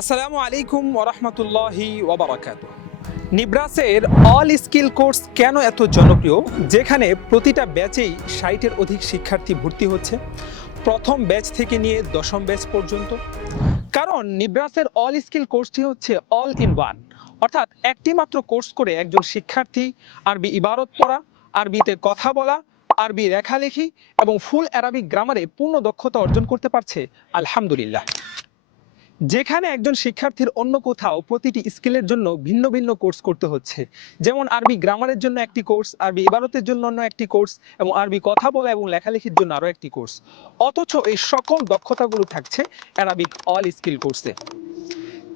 আসসালামু আলাইকুম ওরহমতুল্লাহি ওবরাকাত নিব্রাসের অল স্কিল কোর্স কেন এত জনপ্রিয়? যেখানে প্রতিটা ব্যাচেই ষাটের অধিক শিক্ষার্থী ভর্তি হচ্ছে। প্রথম ব্যাচ থেকে নিয়ে দশম ব্যাচ পর্যন্ত। কারণ নিব্রাসের অল স্কিল কোর্সটি হচ্ছে অল ইন ওয়ান। অর্থাৎ একটি মাত্র কোর্স করে একজন শিক্ষার্থী আরবি ইবারত পড়া, আরবিতে কথা বলা, আরবি লেখালেখি এবং ফুল অ্যারাবিক গ্রামারে পূর্ণ দক্ষতা অর্জন করতে পারছে, আলহামদুলিল্লাহ। যেখানে একজন শিক্ষার্থীর অন্য কোথাও প্রতিটি স্কিলের জন্য ভিন্ন ভিন্ন কোর্স করতে হচ্ছে। যেমন আরবি গ্রামারের জন্য একটি কোর্স, আরবি ইবারতের জন্য অন্য একটি কোর্স এবং আরবি কথা বলা এবং লেখালেখির জন্য আরও একটি কোর্স। অথচ এই সকল দক্ষতাগুলো থাকছে অ্যারাবিক অল স্কিল কোর্সে।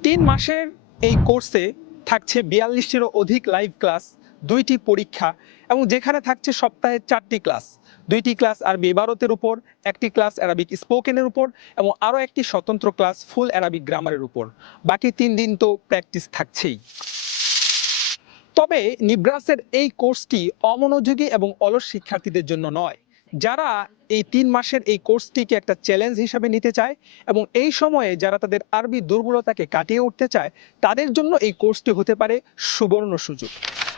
তিন মাসের এই কোর্সে থাকছে বিয়াল্লিশটিরও অধিক লাইভ ক্লাস, দুইটি পরীক্ষা এবং যেখানে থাকছে সপ্তাহে চারটি ক্লাস। দুইটি ক্লাস আরবি ইবারতের উপর, একটি ক্লাস অ্যারাবিক স্পোকেনের উপর এবং আরও একটি স্বতন্ত্র ক্লাস ফুল অ্যারাবিক গ্রামারের উপর। বাকি তিন দিন তো প্র্যাকটিস থাকছেই। তবে নিব্রাসের এই কোর্সটি অমনোযোগী এবং অলস শিক্ষার্থীদের জন্য নয়। যারা এই তিন মাসের এই কোর্সটিকে একটা চ্যালেঞ্জ হিসাবে নিতে চায় এবং এই সময়ে যারা তাদের আরবি দুর্বলতাকে কাটিয়ে উঠতে চায়, তাদের জন্য এই কোর্সটি হতে পারে সুবর্ণ সুযোগ।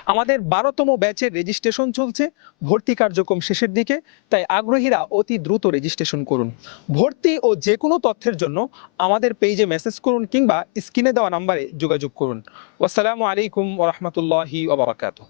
আমাদের বারোতম ব্যাচের রেজিস্ট্রেশন চলছে। ভর্তি কার্যক্রম শেষের দিকে, তাই আগ্রহীরা অতি দ্রুত রেজিস্ট্রেশন করুন। ভর্তি ও যে কোনো তথ্যের জন্য আমাদের পেজে মেসেজ করুন কিংবা স্ক্রিনে দেওয়া নাম্বারে যোগাযোগ করুন। আসসালামু আলাইকুম ওরহমতুল্লাহি ওবরাকাতু